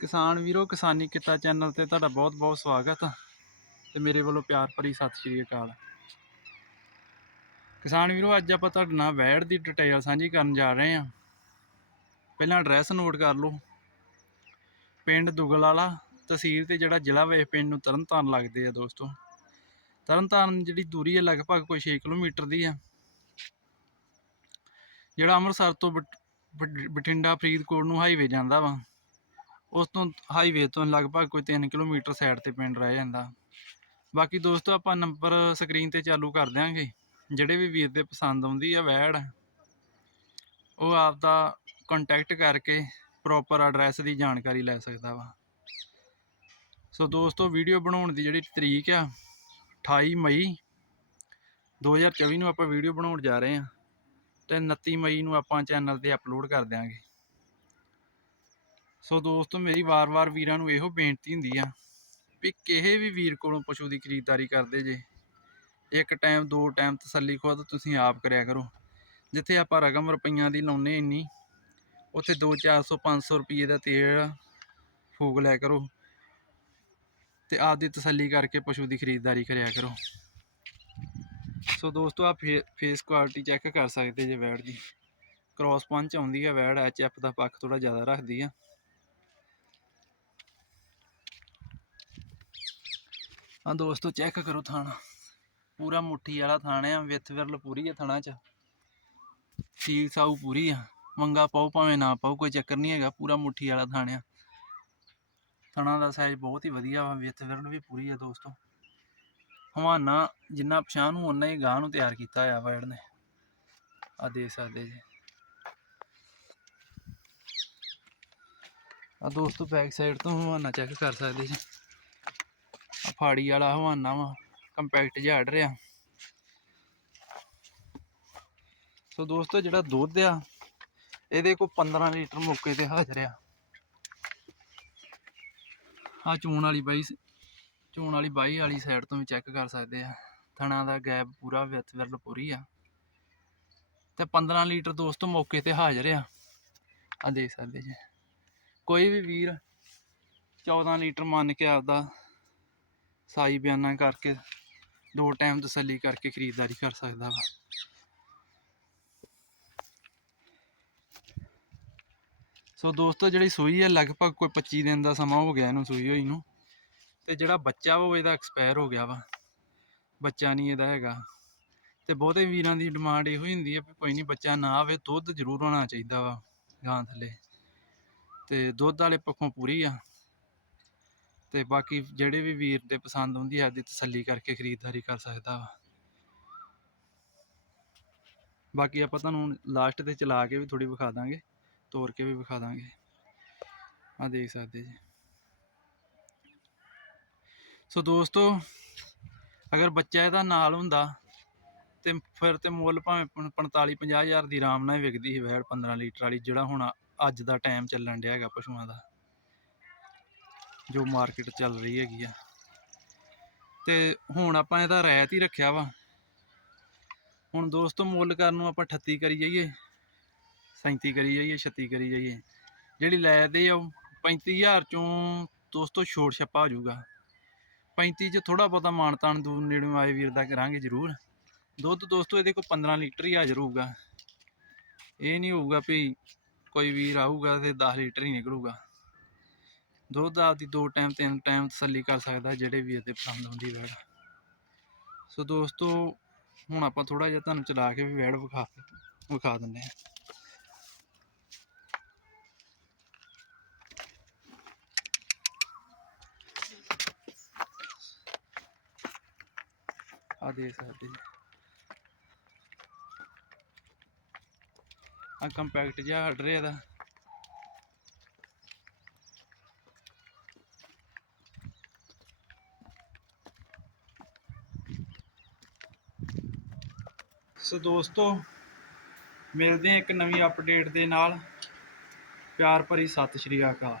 ਕਿਸਾਨ ਵੀਰੋ, ਕਿਸਾਨੀ ਕਿੱਤਾ ਚੈਨਲ ਤੇ ਤੁਹਾਡਾ ਬਹੁਤ-ਬਹੁਤ ਸਵਾਗਤ ਆ ਤੇ ਮੇਰੇ ਵੱਲੋਂ ਪਿਆਰ ਭਰੀ ਸਤਿ ਸ਼੍ਰੀ ਅਕਾਲ। ਕਿਸਾਨ ਵੀਰੋ, ਅੱਜ ਆਪਾਂ ਤੁਹਾਡੇ ਨਾਲ ਵੈੜ ਦੀ ਡਿਟੇਲ ਸਾਂਝੀ ਕਰਨ ਜਾ ਰਹੇ ਹਾਂ। ਪਹਿਲਾਂ ਐਡਰੈਸ ਨੋਟ ਕਰ ਲਓ। ਪਿੰਡ ਦੁਗਲ ਵਾਲਾ ਤਹਿਸੀਲ ਤੇ ਜਿਹੜਾ ਜ਼ਿਲ੍ਹਾ ਵੇ ਪਿੰਡ ਨੂੰ ਤਰਨਤਾਰਨ ਲੱਗਦੇ ਆ ਦੋਸਤੋ। ਤਰਨਤਾਰਨ ਜਿਹੜੀ ਦੂਰੀ ਹੈ ਲਗਭਗ ਕੋਈ 6 ਕਿਲੋਮੀਟਰ ਦੀ ਆ। ਜਿਹੜਾ ਅੰਮ੍ਰਿਤਸਰ ਤੋਂ ਬਠ- ਬਠਿੰਡਾ ਫਰੀਦਕੋਟ ਨੂੰ ਹਾਈਵੇ ਜਾਂਦਾ ਵਾ। ਉਸ ਤੋਂ ਹਾਈਵੇ ਤੋਂ ਲਗਭਗ ਕੋਈ 3 ਕਿਲੋਮੀਟਰ ਸਾਈਡ ਤੇ ਪਿੰਡ ਰਹਿ ਜਾਂਦਾ। ਬਾਕੀ ਦੋਸਤੋ, ਆਪਾਂ ਨੰਬਰ ਸਕਰੀਨ ਤੇ ਚਾਲੂ ਕਰ ਦਿਆਂਗੇ। ਜਿਹੜੇ ਵੀ ਵੀਰ ਦੇ ਪਸੰਦ ਆਉਂਦੀ ਆ, ਵੈੜ, ਉਹ ਆਪ ਦਾ ਕੰਟੈਕਟ ਕਰਕੇ ਪ੍ਰੋਪਰ ਐਡਰੈਸ ਦੀ ਜਾਣਕਾਰੀ ਲੈ ਸਕਦਾ ਵਾ। ਸੋ ਦੋਸਤੋ ਵੀਡੀਓ ਬਣਾਉਣ ਦੀ ਜਿਹੜੀ ਤਰੀਕ ਆ 28 ਮਈ 2024 ਨੂੰ ਆਪਾਂ ਵੀਡੀਓ ਬਣਾਉਣ ਜਾ ਰਹੇ ਹਾਂ ਤੇ 29 ਮਈ ਨੂੰ ਆਪਾਂ ਚੈਨਲ ਤੇ ਅਪਲੋਡ ਕਰ ਦਿਆਂਗੇ। ਸੋ ਦੋਸਤੋ, ਮੇਰੀ ਵਾਰ-ਵਾਰ ਵੀਰਾਂ ਨੂੰ ਇਹੋ ਬੇਨਤੀ ਹੁੰਦੀ ਆ ਵੀ ਕਿਸੇ ਵੀ ਵੀਰ ਕੋਲੋਂ ਪਸ਼ੂ ਦੀ ਖਰੀਦਦਾਰੀ ਕਰਦੇ ਜੇ, ਇੱਕ ਟਾਈਮ, ਦੋ ਟਾਈਮ ਤਸੱਲੀ ਖੁਦ ਤੁਸੀਂ ਆਪ ਕਰਿਆ ਕਰੋ। ਜਿੱਥੇ ਆਪਾਂ ਰਕਮ ਰੁਪਈਆਂ ਦੀ ਲਾਉਨੇ ਇੰਨੀ, ਉੱਥੇ 2 400 500 ਰੁਪਏ ਦਾ ਤੇਲ ਫੂਕ ਲਿਆ ਕਰੋ ਤੇ ਆਪ ਦੀ ਤਸੱਲੀ ਕਰਕੇ ਪਸ਼ੂ ਦੀ ਖਰੀਦਦਾਰੀ ਕਰਿਆ ਕਰੋ। ਸੋ ਦੋਸਤੋ ਆ ਫੇਸ ਕੁਆਲਿਟੀ ਚੈੱਕ ਕਰ ਸਕਦੇ ਜੇ ਵੈੜ ਦੀ। ਕ੍ਰਾਸ ਪੰਚ ਆਉਂਦੀ ਹੈ ਵੈੜ ਐਚ ਐਫ ਦਾ ਪੱਖ ਥੋੜਾ ਜ਼ਿਆਦਾ ਰੱਖਦੀ ਆ। ਆ ਦੋਸਤੋ ਚੈੱਕ ਕਰੋ ਥਾਣਾ। ਪੂਰਾ ਮੁੱਠੀ ਵਾਲਾ ਥਾਣਾ ਆ, ਵਿੱਥ ਵਿਰਲ ਪੂਰੀ ਆ ਥਾਣਾ ਚ। ਸੀਲ ਸਾਊ ਪੂਰੀ ਆ। ਮੰਗਾ ਪਾਓ, ਭਾਵੇਂ ਨਾ ਪਾਓ, ਕੋਈ ਚੱਕਰ ਨਹੀਂ ਹੈਗਾ, ਪੂਰਾ ਮੁੱਠੀ ਵਾਲਾ ਥਾਣਾ ਥਣਾ ਦਾ ਸਾਈਜ਼ ਬਹੁਤ ਹੀ ਵਧੀਆ ਵਾ, ਵਿੱਥ ਵਿਰਲ ਵੀ ਪੂਰੀ ਆ ਦੋਸਤੋ। ਹਵਾਨਾ ਜਿੰਨਾ ਪਛਾਣ ਨੂੰ ਉਨਾ ਹੀ ਗਾਂ ਨੂੰ ਤਿਆਰ ਕੀਤਾ ਆ ਵੈੜ ਨੇ ਆ ਦੇਖ ਸਕਦੇ ਜੀ। ਆ ਦੋਸਤੋ ਬੈਕ ਸਾਈਡ ਤੋਂ ਹਵਾਨਾ ਚੈੱਕ ਕਰ ਸਕਦੇ ਜੀ। ਫਾੜੀ ਵਾਲਾ ਹਵਾਨਾ ਵਾ ਕੰਪੈਕਟ ਜਿਹਾ ਅੜ ਰਿਹਾ। ਸੋ ਦੋਸਤੋ, ਜਿਹੜਾ ਦੁੱਧ ਆ, ਇਹਦੇ ਕੋਲ 15 ਲੀਟਰ ਮੌਕੇ ਤੇ ਹਾਜ਼ਰ ਆ। ਆ ਚੂਣ ਵਾਲੀ ਬਾਈ ਚੋਣ ਵਾਲੀ ਬਾਈ ਵਾਲੀ ਸਾਈਡ ਤੋਂ ਵੀ ਚੈੱਕ ਕਰ ਸਕਦੇ ਆ। ਥਣਾ ਦਾ ਗੈਪ ਪੂਰਾ ਵਿੱਥ ਵਿਰਲ ਪੂਰੀ ਆ। ਤੇ 15 ਲੀਟਰ ਦੋਸਤੋ ਮੌਕੇ ਤੇ ਹਾਜ਼ਰ ਆ। ਆ ਦੇਖ ਸਕਦੇ ਜੀ। ਕੋਈ ਵੀ ਵੀਰ 14 ਲੀਟਰ ਮੰਨ ਕੇ ਆਪਦਾ ਸਾਈ ਬਿਆਨਾ ਕਰਕੇ, ਦੋ ਟਾਈਮ ਤਸੱਲੀ ਕਰਕੇ ਖਰੀਦਦਾਰੀ ਕਰ ਸਕਦਾ ਵਾ। ਸੋ ਦੋਸਤੋ, ਜਿਹੜੀ ਸੂਈ ਹੈ, ਲਗਭਗ ਕੋਈ 25 ਦਿਨ ਦਾ ਸਮਾਂ ਹੋ ਗਿਆ ਇਹਨੂੰ ਸੂਈ ਹੋਈ ਨੂੰ। ਤੇ ਜਿਹੜਾ ਬੱਚਾ ਵਾ, ਉਹ ਇਹਦਾ ਐਕਸਪਾਇਰ ਹੋ ਗਿਆ ਵਾ। ਬੱਚਾ ਨਹੀਂ ਇਹਦਾ ਹੈਗਾ। ਤੇ ਬਹੁਤੇ ਵੀਰਾਂ ਦੀ ਡਿਮਾਂਡ ਇਹੋ ਹੀ ਹੁੰਦੀ ਹੈ ਵੀ ਕੋਈ ਨਹੀਂ ਬੱਚਾ ਨਾ ਆਵੇ, ਦੁੱਧ ਜ਼ਰੂਰ ਹੋਣਾ ਚਾਹੀਦਾ ਵਾ ਗਾਂ ਥੱਲੇ। ਤੇ ਦੁੱਧ ਵਾਲੇ ਪੱਖੋਂ ਪੂਰੀ ਆ। ਤੇ ਬਾਕੀ ਜਿਹੜੇ ਵੀ ਵੀਰ ਦੇ ਪਸੰਦ ਹੁੰਦੀ ਹੈ ਦੀ ਤਸੱਲੀ ਕਰਕੇ ਖਰੀਦਦਾਰੀ ਕਰ ਸਕਦਾ ਵਾ। ਬਾਕੀ ਆਪਾਂ ਤੁਹਾਨੂੰ ਲਾਸਟ ਤੇ ਚਲਾ ਕੇ ਵੀ ਥੋੜੀ ਵਿਖਾ ਦਾਂਗੇ ਤੋੜ ਕੇ ਵੀ ਵਿਖਾ ਦਾਂਗੇ। ਆ ਦੇਖ ਸਕਦੇ ਜੀ। ਸੋ ਦੋਸਤੋ, ਅਗਰ ਬੱਚਾ ਇਹਦਾ ਨਾਲ ਹੁੰਦਾ ਤੇ ਫਿਰ ਤੇ ਮੁੱਲ ਭਾਵੇਂ 45 50 ਹਜ਼ਾਰ ਦੀ ਆਰਾਮ ਨਾਲ ਵਿਕਦੀ ਸੀ ਵੈੜ 15 ਲੀਟਰ ਵਾਲੀ, ਜਿਹੜਾ ਹੁਣ ਅੱਜ ਦਾ ਟਾਈਮ ਚੱਲਣ ਡਿਆ ਹੈਗਾ ਪਸ਼ੂਆਂ ਦਾ। ਜੋ ਮਾਰਕੀਟ ਚੱਲ ਰਹੀ ਹੈਗੀ ਆ। ਤੇ ਹੁਣ ਆਪਾਂ ਇਹਦਾ ਰੈਤ ਹੀ ਰੱਖਿਆ ਵਾ। ਹੁਣ ਦੋਸਤੋ ਮੁੱਲ ਕਰਨ ਨੂੰ ਆਪਾਂ 38 ਕਰੀ ਜਾਈਏ 37 ਕਰੀ ਜਾਈਏ 36 ਕਰੀ ਜਾਈਏ। ਜਿਹੜੀ ਲੈ ਦੇ ਆ ਉਹ 35000 ਚੋਂ ਦੋਸਤੋ ਛੋਟ ਛੱਪਾ ਹੋ ਜਾਊਗਾ। 35 ਚ ਥੋੜਾ ਬਹੁਤਾ ਮਾਨਤਾਨ ਦੂਰ ਨੇੜੇ ਆਏ ਵੀਰ ਦਾ ਕਰਾਂਗੇ ਜ਼ਰੂਰ। ਦੁੱਧ ਦੋਸਤੋ ਇਹਦੇ ਕੋਲ 15 ਲੀਟਰ ਹੀ ਹਾਜ਼ਰ ਹੋਊਗਾ। ਇਹ ਨਹੀਂ ਹੋਊਗਾ ਵੀ ਕੋਈ ਵੀਰ ਆਊਗਾ ਤੇ 10 ਲੀਟਰ ਹੀ ਨਿਕਲੂਗਾ। ਦੁੱਧ ਆਪਦੀ ਦੋ ਟਾਈਮ ਤਿੰਨ ਟਾਈਮ ਤਸੱਲੀ ਕਰ ਸਕਦਾ, ਜਿਹੜੇ ਵੀਰ ਦੇ ਪਸੰਦ ਆਉਂਦੀ ਵੈੜ। ਸੋ ਦੋਸਤੋ, ਹੁਣ ਆਪਾਂ ਥੋੜਾ ਜਿਹਾ ਤੁਹਾਨੂੰ ਚਲਾ ਕੇ ਵੀ ਵੈੜ ਵਿਖਾ ਵਿਖਾ ਦਿੰਦੇ ਹਾਂ। ਆ ਦੇ ਸਕਦੇ ਆ ਕੰਪੈਕਟ ਜਿਹਾ ਆਰਡਰ ਇਹਦਾ। ਸੋ ਦੋਸਤੋ ਮਿਲਦੇ ਹਾਂ ਇੱਕ ਨਵੀਂ ਅਪਡੇਟ ਦੇ ਨਾਲ। ਪਿਆਰ ਭਰੀ ਸਤਿ ਸ਼੍ਰੀ ਅਕਾਲ।